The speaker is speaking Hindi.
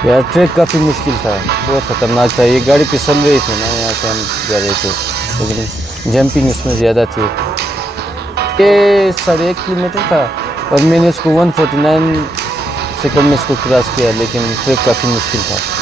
यार ट्रैक काफ़ी मुश्किल था, बहुत ख़तरनाक था। ये गाड़ी फिसल रही थी ना, यहाँ से हम जा रहे थे, लेकिन जंपिंग इसमें ज़्यादा थी। ये 1.5 किलोमीटर था और मैंने इसको 149 सेकंड में इसको क्रॉस किया, लेकिन ट्रैक काफ़ी मुश्किल था।